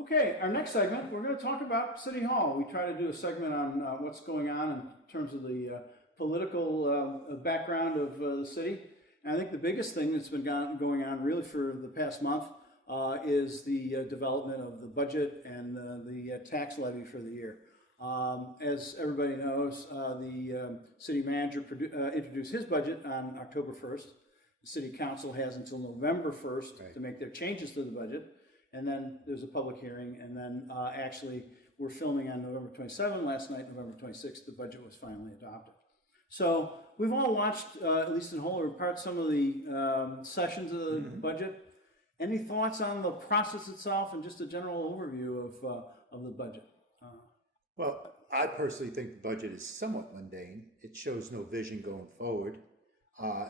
Okay, our next segment, we're going to talk about City Hall. We try to do a segment on what's going on in terms of the political background of the city. And I think the biggest thing that's been going on really for the past month is the development of the budget and the tax levy for the year. As everybody knows, the city manager introduced his budget on October 1st. The city council has until November 1st to make their changes to the budget. And then there's a public hearing, and then actually we're filming on November 27th. Last night, November 26th, the budget was finally adopted. So we've all watched, at least in whole or part, some of the sessions of the budget. Any thoughts on the process itself and just a general overview of the budget? Well, I personally think the budget is somewhat mundane. It shows no vision going forward.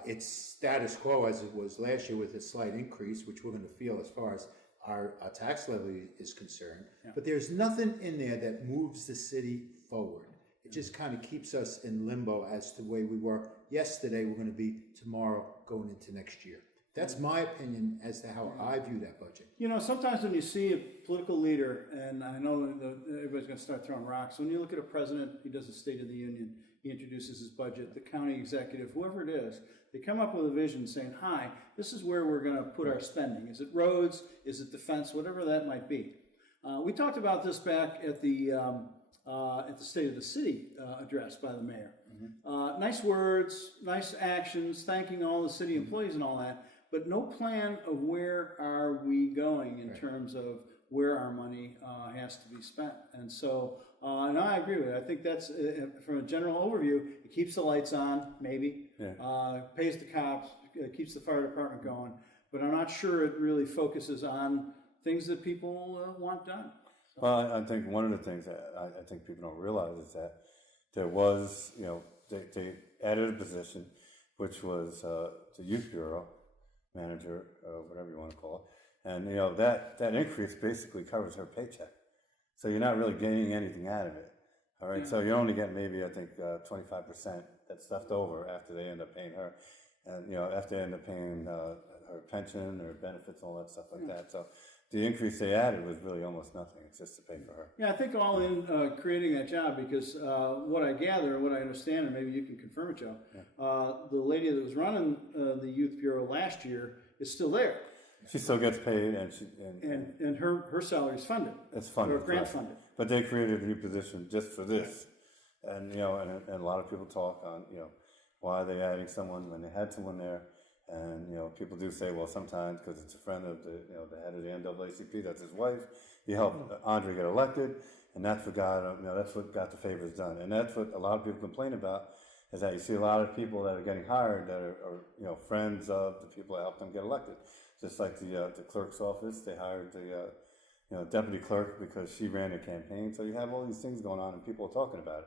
It's status quo as it was last year with a slight increase, which we're going to feel as far as our tax levy is concerned. Yeah. But there's nothing in there that moves the city forward. It just kind of keeps us in limbo as to the way we were yesterday, we're going to be tomorrow going into next year. That's my opinion as to how I view that budget. You know, sometimes when you see a political leader, and I know everybody's going to start throwing rocks, when you look at a president, he does a State of the Union, he introduces his budget, the county executive, whoever it is, they come up with a vision saying, hi, this is where we're going to put our spending. Is it roads? Is it defense? Whatever that might be. We talked about this back at the State of the City address by the mayor. Nice words, nice actions, thanking all the city employees and all that, but no plan of where are we going in terms of where our money has to be spent. And so, and I agree with it. I think that's, from a general overview, it keeps the lights on, maybe, pays the cops, keeps the fire department going, but I'm not sure it really focuses on things that people want done. So. Well, I think one of the things that I think people don't realize is that there was, you know, they added a position, which was the Youth Bureau manager, whatever you want to call it. And, you know, that increase basically covers her paycheck. So you're not really gaining anything out of it. All right. Yeah. So you only get maybe, I think, 25% that's left over after they end up paying her. And, you know, after they end up paying her pension or benefits, all that stuff like that. So the increase they added was really almost nothing. It's just to pay for her. Yeah, I think all in creating that job, because what I gather, what I understand, and maybe you can confirm it, Joe, the lady that was running the Youth Bureau last year is still there. She still gets paid, and her salary is funded. It's funded, or grant funded. But they created a new position just for this, and you know, and a lot of people talk on, you know, why are they adding someone when they had someone there, and you know, people do say, well, sometimes because it's a friend of the, you know, the head of the NAACP, that's his wife. He helped Andre get elected, and that's what got, you know, that's what got the favors done, and that's what a lot of people complain about. Is that you see a lot of people that are getting hired that are you know, friends of the people that helped them get elected. Just like the clerk's office, they hired the you know, deputy clerk because she ran a campaign. So you have all these things going on and people are talking about it.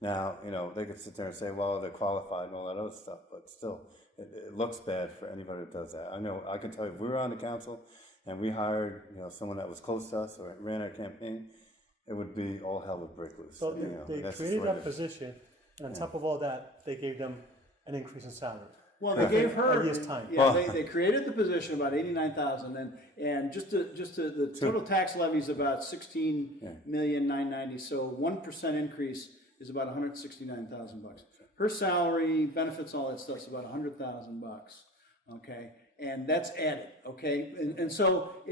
Now, you know, they could sit there and say, well, they're qualified and all that other stuff, but still, it looks bad for anybody that does that. I know, I can tell you, if we were on the council and we hired, you know, someone that was close to us or ran our campaign, it would be all hell would break loose. So you know, they created that position, and on top of all that, they gave them an increase in salary. Well, they gave her a year's time. Yeah, they created the position about $89,000, and just to the total tax levy is about $16,990,000. So 1% increase is about $169,000. Her salary, benefits, all that stuff is about $100,000. Okay, and that's added. Okay, and so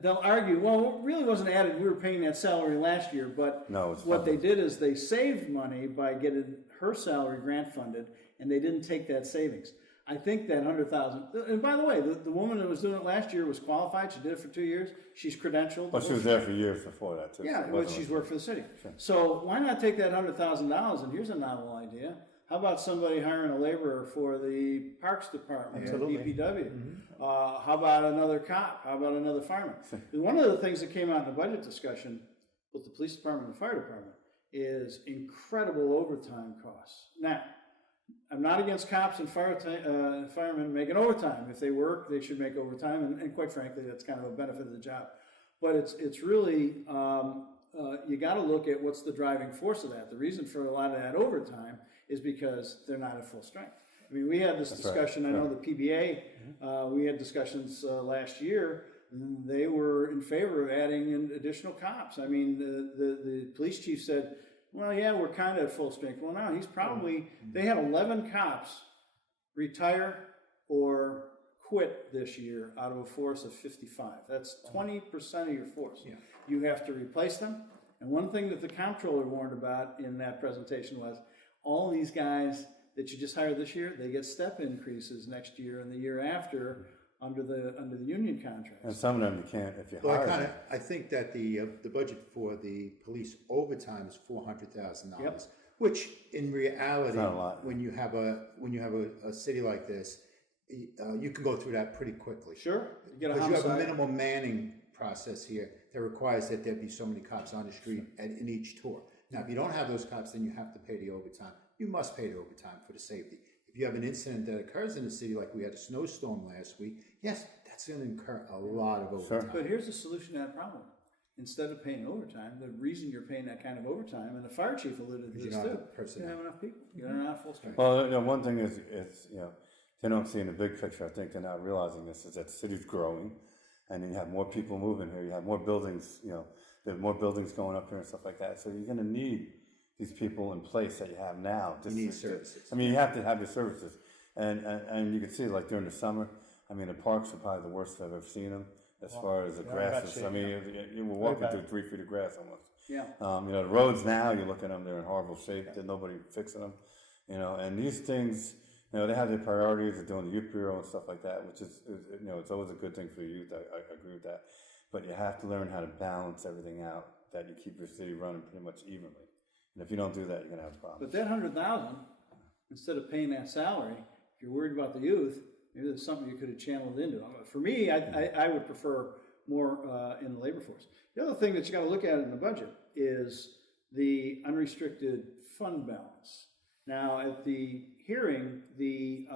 they'll argue, well, it really wasn't added. We were paying that salary last year, but no, what they did is they saved money by getting her salary grant funded, and they didn't take that savings. I think that $100,000. And by the way, the woman that was doing it last year was qualified. She did it for 2 years. She's credentialed. But she was there for years before that too. Yeah, but she's worked for the city. Sure. So why not take that $100,000? And here's a novel idea. How about somebody hiring a laborer for the Parks Department, or DPW? Mm-hmm. How about another cop? How about another fireman? One of the things that came out in the budget discussion with the police department and the fire department is incredible overtime costs. Now, I'm not against cops and firemen making overtime. If they work, they should make overtime, and quite frankly, that's kind of a benefit of the job. But it's really, you got to look at what's the driving force of that. The reason for a lot of that overtime is because they're not at full strength. I mean, we had this discussion, I know the PBA, we had discussions last year they were in favor of adding in additional cops. I mean, the police chief said, well, yeah, we're kind of at full strength. Well, no, he's probably, they had 11 cops retire or quit this year out of a force of 55. That's 20% of your force. Yeah. You have to replace them. And one thing that the comptroller warned about in that presentation was all these guys that you just hired this year, they get step increases next year and the year after under the union contracts. And some of them you can't if you Well, hire them. I think that the budget for the police overtime is $400,000, Yep. which in reality, Not a lot. when you have a city like this, you can go through that pretty quickly. Sure. You get a Because you have a homicide. minimum manning process here that requires that there be so many cops on the street in each tour. Now, if you don't have those cops, then you have to pay the overtime. You must pay the overtime for the safety. If you have an incident that occurs in the city, like we had a snowstorm last week, yes, that's going to incur a lot of overtime. But here's the solution to that problem. Instead of paying overtime, the reason you're paying that kind of overtime, and the fire chief alluded to You this don't too, have the you personnel. don't have enough people. You don't have full strength. Well, one thing is, they don't see in the big picture. I think they're not realizing this is that the city's growing, and then you have more people moving here. You have more buildings. There's more buildings going up here and stuff like that. So you're going to need these people in place that you have now. You need services. I mean, you have to have the services, and you can see like during the summer. I mean, the parks are probably the worst I've ever seen them as far as the grass is. I mean, you were walking through 3 feet of grass almost. Yeah. The roads now, you look at them, they're in horrible shape. There's nobody fixing them. And these things, they have their priorities. They're doing the youth bureau and stuff like that, which is it's always a good thing for the youth. I agree with that. But you have to learn how to balance everything out, that you keep your city running pretty much evenly. And if you don't do that, you're going to have problems. But that 100,000, instead of paying that salary, if you're worried about the youth, maybe there's something you could have channeled into. For me, I would prefer more in the labor force. The other thing that you got to look at in the budget is the unrestricted fund balance. Now, at the hearing, the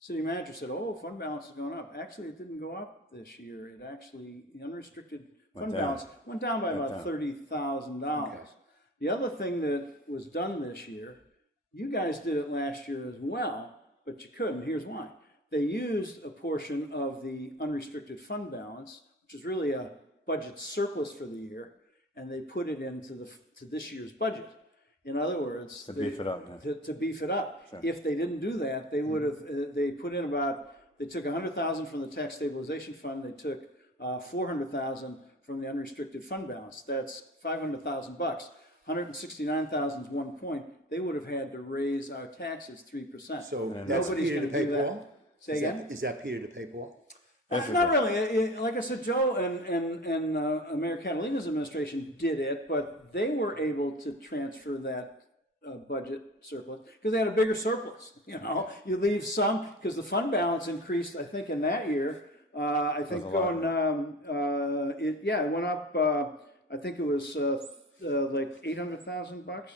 city manager said, "Oh, fund balance is going up." Actually, it didn't go up this year. The unrestricted fund balance went down by about $30,000. The other thing that was done this year, you guys did it last year as well, but you couldn't. Here's why. They used a portion of the unrestricted fund balance, which is really a budget surplus for the year, and they put it into this year's budget. In other words, Beef it up. to beef it up. Sure. If they didn't do that, they would have. They put in they took $100,000 from the tax stabilization fund. They took $400,000 from the unrestricted fund balance. That's $500,000. $169,000 is 1 point. They would have had to raise our taxes 3%. So that's nobody's Peter to going pay do that. Paul? Say again? Is that Peter to pay Paul? Not really. Like I said, Joe and Mayor Catalina's administration did it, but they were able to transfer that budget surplus because they had a bigger surplus. You leave some because the fund balance increased. I think in that year, it went up. I think it was like $800,000.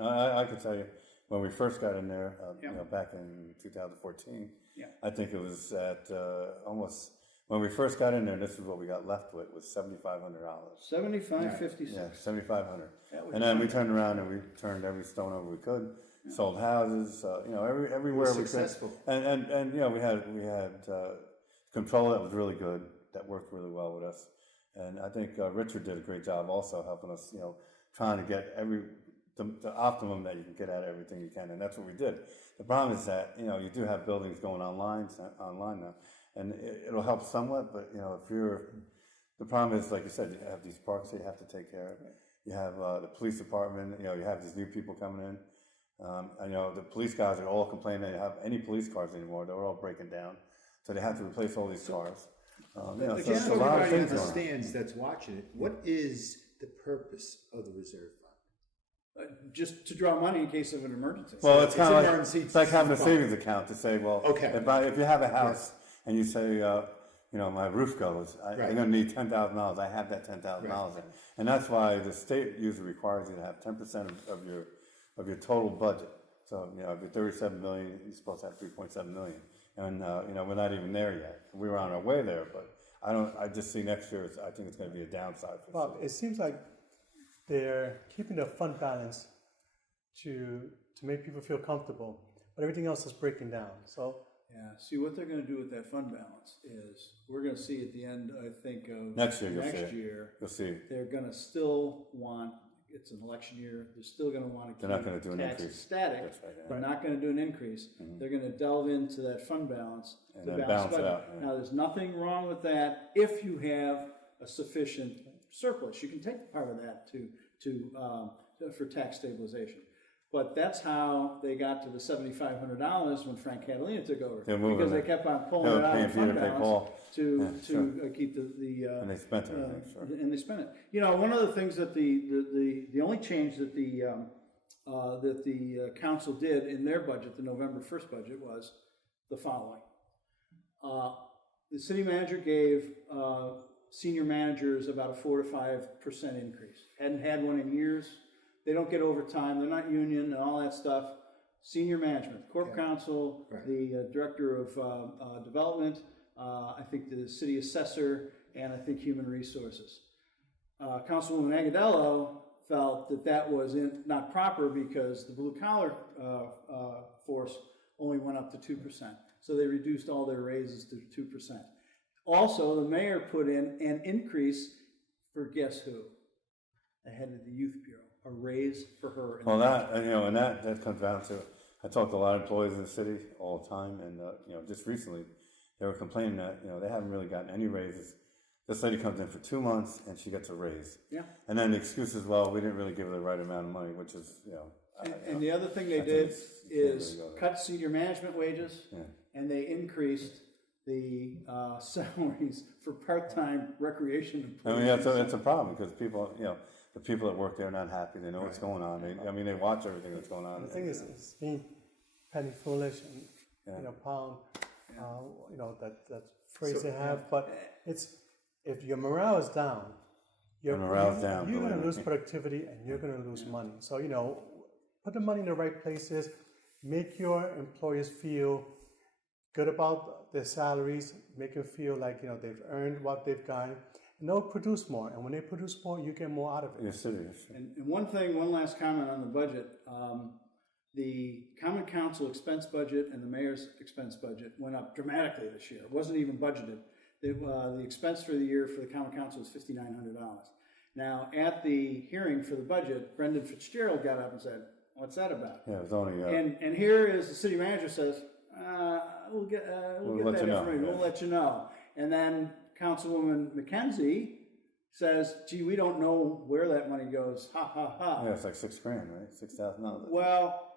I can tell you when we first got in there, back in 2014. Yeah. I think it was at almost when we first got in there. This is what we got left with was $7,500. $7,556. Yeah, $7,500. That was And then we turned around and we turned every stone over we could. Sold houses, everywhere we successful. could. And we had control that was really good. That worked really well with us. And I think Richard did a great job also helping us. Trying to get the optimum that you can get out of everything you can, and that's what we did. The problem is that you do have buildings going online now, and it'll help somewhat. But the problem is, like you said, you have these parks that you have to take care of. You have the police department. You have these new people coming in. The police guys are all complaining they don't have any police cars anymore. They're all breaking down, so they have to replace all these cars. So Just it's so a lot of everybody things going on. understands that's watching it, what is the purpose of the reserve fund? Just to draw money in case of an emergency. Well, it's kind of emergency it's like having a fund. savings account to say, well, Okay. if you have a house and you say, my roof goes, I'm going to need $10,000. I have that $10,000, and that's why the state usually requires you to have 10% of your total budget. So if you're $37 million, you're supposed to have $3.7 million, and we're not even there yet. We were on our way there, but I just see next year. I think it's going to be a downside for the Bob, city. it seems like they're keeping the fund balance to make people feel comfortable, but everything else is breaking down. So Yeah, see, what they're gonna do with that fund balance is, we're gonna see at the end, I think, of Next year, you'll see next it. year, You'll see. they're gonna still want, it's an election year, they're still gonna wanna They're not gonna do keep an taxes increase. static. That's right, yeah. They're not gonna do an increase. They're gonna delve into that fund balance And to then balance balance it budget. out, yeah. Now, there's nothing wrong with that if you have a sufficient surplus. You can take part of that for tax stabilization. But that's how they got to the $7,500 when Frank Catalina took over. They're moving Because they it. kept on They pulling were it out paying of for you fund to pay balance Paul. to sure. keep And they spent everything, sure. and they spent it. You know, one of the things that the only change that the council did in their budget, the November 1st budget, was the following. The city manager gave senior managers about a 4 to 5% increase. Hadn't had one in years. They don't get overtime. They're not union and all that stuff. Senior management, corp counsel, Right. the director of development, I think the city assessor, and I think human resources. Councilwoman Agadello felt that that was not proper because the blue collar force only went up to 2%. So they reduced all their raises to 2%. Also, the mayor put in an increase for guess who? The head of the youth bureau, a raise for her. Well, that comes down to, I talk to a lot of employees in the city all the time, and, just recently, they were complaining that, they haven't really gotten any raises. This lady comes in for 2 months, and she gets a raise. Yeah. And then the excuse is, well, we didn't really give her the right amount of money, which is, And the other thing they I think did it's- you can't is really go there. cut senior management wages, Yeah. and they increased the salaries for part-time recreation employees. I mean, that's a problem, because people, the people that work there are not happy, they know what's going on, they watch everything that's going on. The thing is, it's being penny foolish and, Yeah. pound, that phrase they have, but it's, if your morale is down, morale's down, you're believe gonna me. lose productivity and you're gonna lose money. So, put the money in the right places, make your employers feel good about their salaries, make them feel like, they've earned what they've gotten, and they'll produce more. And when they produce more, you get more out of it. Your city, sure. And one last comment on the budget. The common council expense budget and the mayor's expense budget went up dramatically this year. It wasn't even budgeted. The expense for the year for the common council was $5,900. Now, at the hearing for the budget, Brendan Fitzgerald got up and said, "What's that about?" Yeah, it was only, And here is the city manager says, "We'll get let that you know, information. yeah. We'll let you know." And then Councilwoman McKenzie says, "Gee, we don't know where that money goes." Ha ha ha. yeah, it's like $6,000, right? $6,000. Well,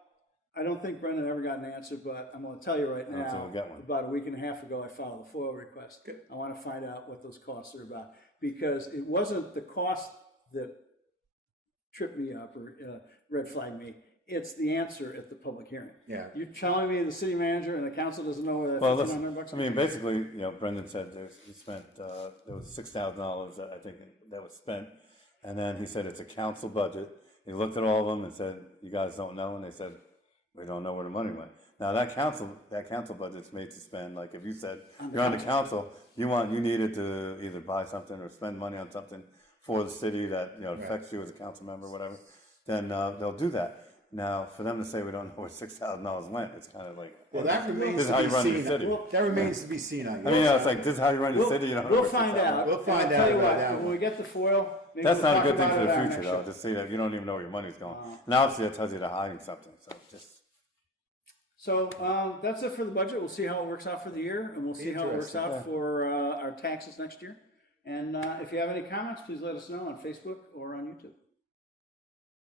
I don't think Brendan ever got an answer, but I'm going to tell you right I don't think now. we'll get one. About a week and a half ago, I filed a FOIL request. I want to find out what those costs are about, because it wasn't the cost that tripped me up or red flagged me. It's the answer at the public hearing. Yeah. You're telling me the city manager and the council doesn't know where that Well, $1,500 listen, bucks? basically, Brendan said he spent, there was $6,000, I think, that was spent. And then he said it's a council budget. He looked at all of them and said, "You guys don't know?" And they said, "We don't know where the money went." Now that council budget's made to spend, like if you said you're on the council, you needed to either buy something or spend money on something for the city that, affects you as a council member or whatever, then, they'll do that. Now, for them to say we don't know where $6,000 went, it's kind of like, Well, that remains this is to how be you run your seen. city. That remains to be seen. I mean, it's like, this is how you run your city, you don't know We'll where find $6,000 out. We'll And find I'll tell out you about what, that when one. we get the FOIL, maybe That's we'll not a talk good thing about for it the at our future, next though, show. to see that you don't even know where your money's going. And obviously, that tells you they're hiding something, so just. So that's it for the budget. We'll see how it works out for the year, and we'll see how it works Interesting. out for our taxes next year. And if you have any comments, please let us know on Facebook or on YouTube.